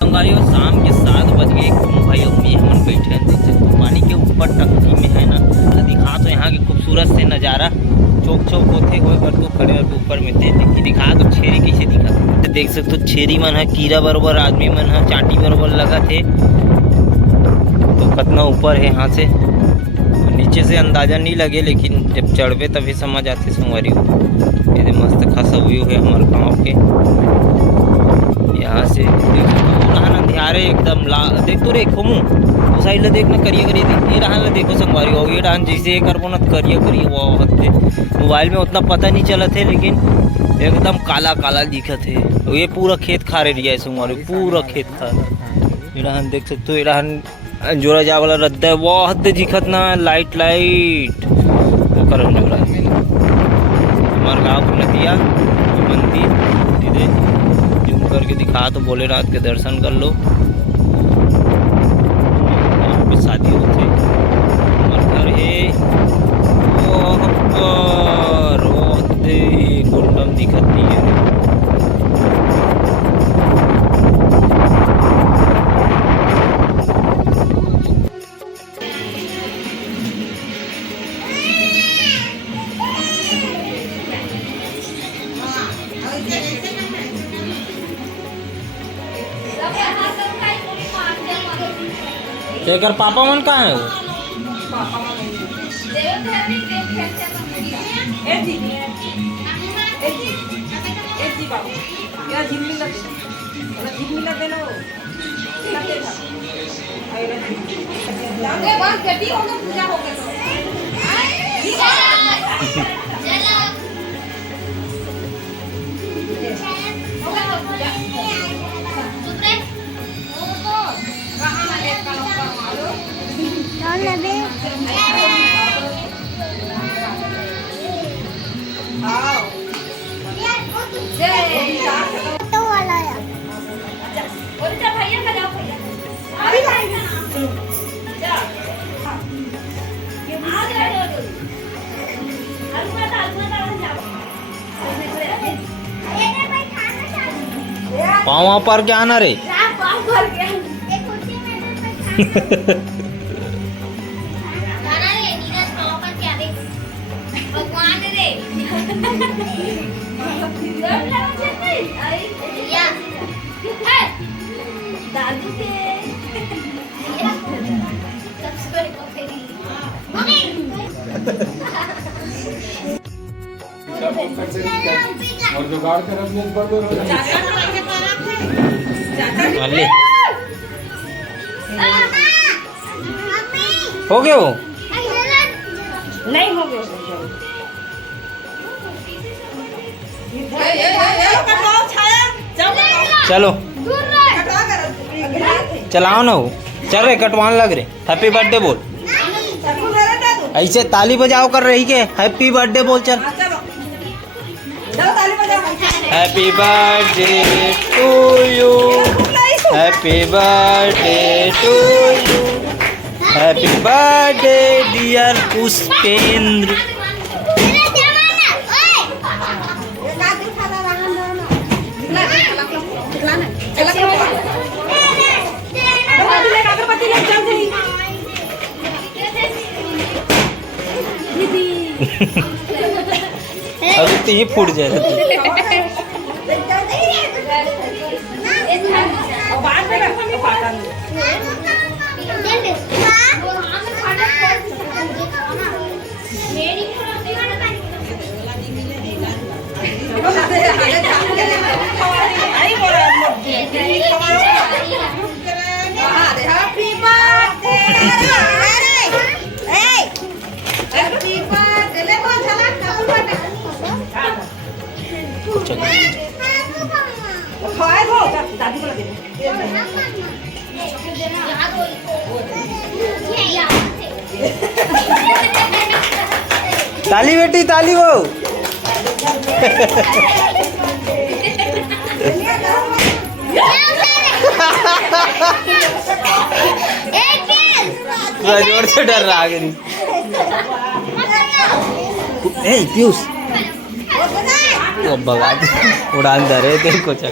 संगवारियों शाम के 7 बज गए। भाई अम्मी हम बैठे हैं, देख सकते हो पानी के ऊपर टंकी में है ना। दिखा तो यहाँ के खूबसूरत से नज़ारा चौक चौक होते हुए कर तो खड़े ऊपर में थे, लेकिन दिखा तो छेरी कैसे दिखा। देख सकते हो छेरी मन है, कीड़ा बरोबर आदमी मन है, चाटी बरोबर लगा थे। तो कितना ऊपर है यहाँ से, नीचे से अंदाजा नहीं लगे, लेकिन जब चढ़वे तभी समझ आते संगवारी हो। ये मस्त खासा व्यू है हमारे गाँव के। यहाँ से अंधियारे एकदम ला देख तो रे घूमू उस साइड ले देखना करिए करिए ये रहन ले देखो संगवारी हो। ये रहन जैसे करबो ना करिए करिए वो मोबाइल में उतना पता नहीं चला थे, लेकिन एकदम काला काला दिखत है। ये पूरा खेत खारे रिया है संगवारी, पूरा खेत खार। ये रहन देख सकते हो, ये रहन जोरा जा वाला रद्दा है वो हद दिखत ना लाइट लाइट वो करन जोरा हमारे गाँव को नदिया मंदिर जूम करके दिखा तो भोलेनाथ के दर्शन कर लो। यहाँ पे शादी होते हमारे घर है गुंडम दिखत नहीं है। तेकर पापा मन कहाँ है वो? पाँव पर क्या आना रे? और जुगाड़ कर हो गए वो नहीं हो गए। चलो चलाओ ना वो चल रहे कटवान लग रहे। हैप्पी बर्थडे बोल, ऐसे ताली बजाओ कर रही के हैप्पी बर्थडे बोल। चल happy birthday to you, happy birthday to you, happy birthday dear Pushpendra. अभी तो ये फूट जाएगा। ताली बेटी ताली वो जोर से डर रहा है। पीयूष वो भगा उड़ान दे रहे थे कुछ